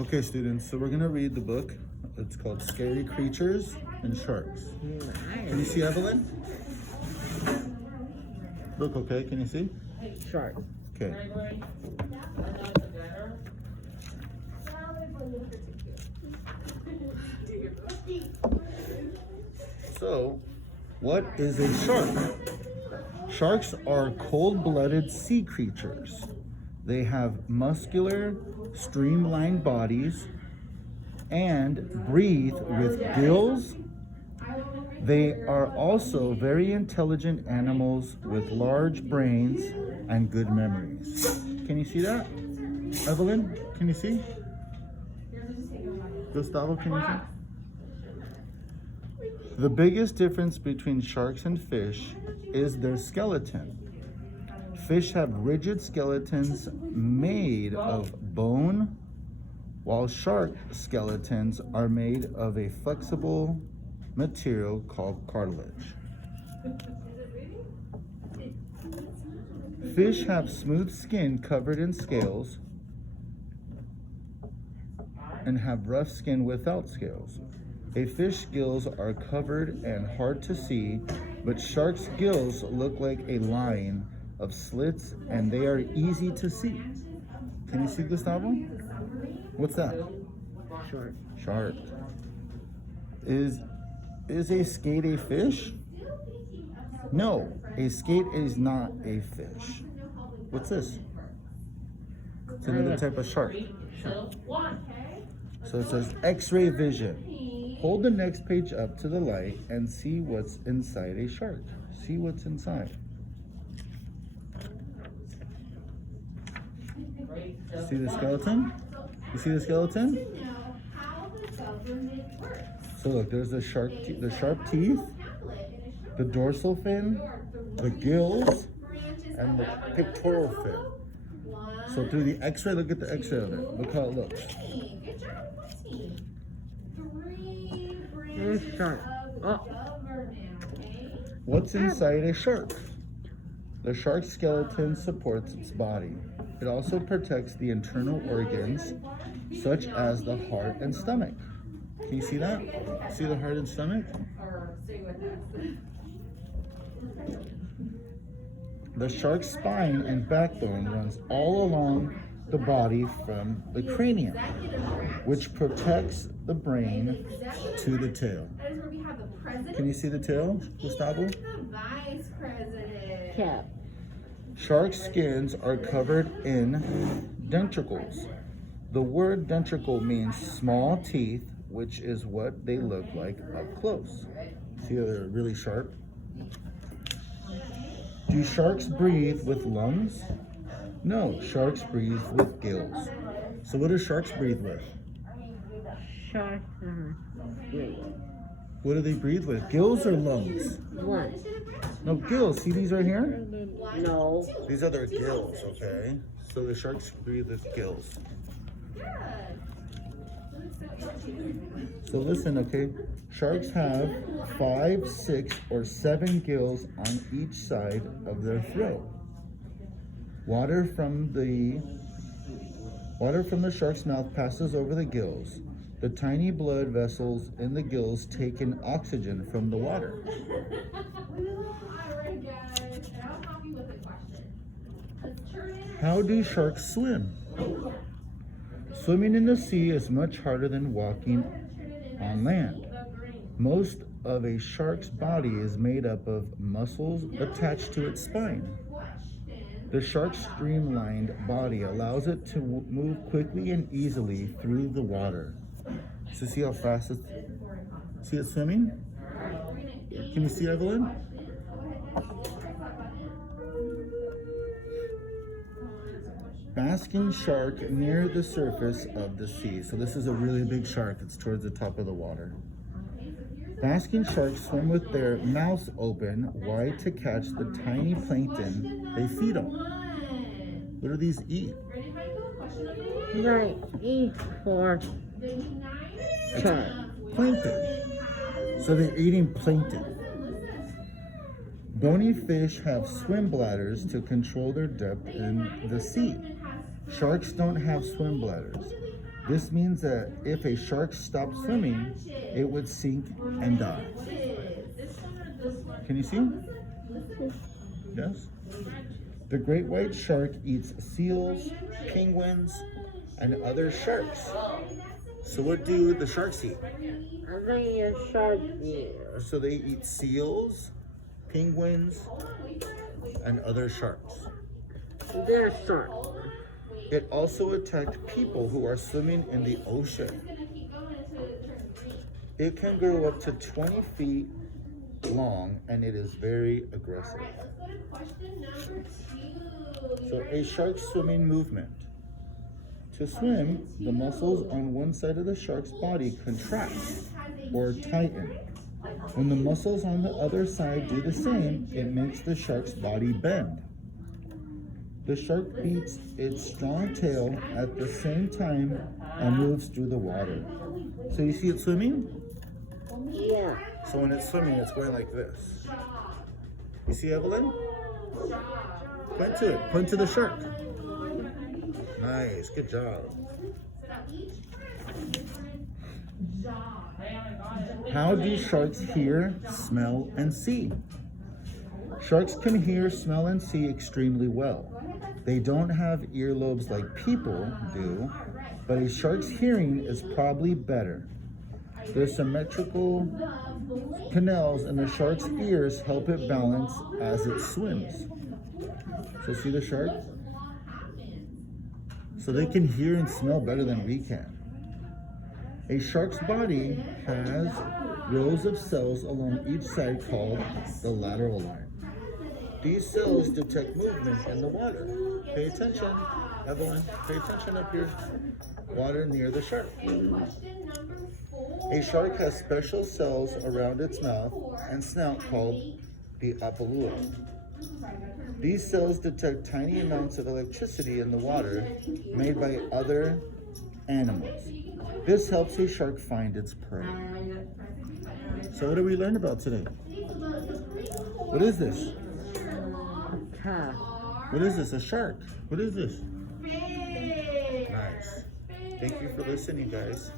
Okay, students, so we're gonna read the book. It's called Scary Creatures and Sharks. Can you see Evelyn? Look, okay, can you see? Shark. Okay. So, what is a shark? Sharks are cold-blooded sea creatures. They have muscular, streamlined bodies and breathe with gills. They are also very intelligent animals with large brains and good memories. Can you see that? Evelyn, can you see? Gustavo, can you see? The biggest difference between sharks and fish is their skeleton. Fish have rigid skeletons made of bone, while shark skeletons are made of a flexible material called cartilage. Fish have smooth skin covered in scales and have rough skin without scales. A fish's gills are covered and hard to see, but shark's gills look like a line of slits and they are easy to see. Can you see, Gustavo? What's that? Shark. Shark. Is a skate a fish? No, a skate is not a fish. What's this? It's another type of shark. So it says X-ray vision. Hold the next page up to the light and see what's inside a shark. See what's inside. See the skeleton? You see the skeleton? So look, there's the sharp teeth, the dorsal fin, the gills, and the pectoral fin. So through the X-ray, look at the X-ray of it. Look how it looks. There's shark. Oh. What's inside a shark? The shark's skeleton supports its body. It also protects the internal organs, such as the heart and stomach. Can you see that? See the heart and stomach? The shark's spine and backbone runs all along the body from the cranium, which protects the brain to the tail. Can you see the tail, Gustavo? Cap. Shark skins are covered in denticles. The word dentricle means small teeth, which is what they look like up close. See how they're really sharp? Do sharks breathe with lungs? No, sharks breathe with gills. So what do sharks breathe with? Shark. What do they breathe with? Gills or lungs? One. No, gills. See these right here? No. These are their gills, okay? So the sharks breathe with gills. So listen, okay? Sharks have 5, 6, or 7 gills on each side of their throat. Water from the shark's mouth passes over the gills. The tiny blood vessels in the gills take in oxygen from the water. How do sharks swim? Swimming in the sea is much harder than walking on land. Most of a shark's body is made up of muscles attached to its spine. The shark's streamlined body allows it to move quickly and easily through the water. So see how fast it's, see it swimming? Can you see, Evelyn? Basking shark near the surface of the sea. So this is a really big shark. It's towards the top of the water. Basking sharks swim with their mouths open wide to catch the tiny plankton they feed on. What do these eat? They eat for shark. Plankton. So they're eating plankton. Bony fish have swim bladders to control their depth in the sea. Sharks don't have swim bladders. This means that if a shark stopped swimming, it would sink and die. Can you see? Yes? The great white shark eats seals, penguins, and other sharks. So what do the sharks eat? I think a shark here. So they eat seals, penguins, and other sharks. They're shark. It also attacked people who are swimming in the ocean. It can grow up to 20 feet long and it is very aggressive. So a shark swimming movement. To swim, the muscles on one side of the shark's body contract or tighten. When the muscles on the other side do the same, it makes the shark's body bend. The shark beats its strong tail at the same time and moves through the water. So you see it swimming? Yeah. So when it's swimming, it's going like this. You see, Evelyn? Point to it. Point to the shark. Nice. Good job. How do sharks hear, smell, and see? Sharks can hear, smell, and see extremely well. They don't have earlobes like people do, but a shark's hearing is probably better. Their symmetrical canals in the shark's ears help it balance as it swims. So see the shark? So they can hear and smell better than we can. A shark's body has rows of cells along each side called the lateral line. These cells detect movement in the water. Pay attention, Evelyn, pay attention up here. Water near the shark. A shark has special cells around its mouth and snout called the apalua. These cells detect tiny amounts of electricity in the water made by other animals. This helps a shark find its prey. So what did we learn about today? What is this? Car. What is this? A shark. What is this? Nice. Thank you for listening, guys.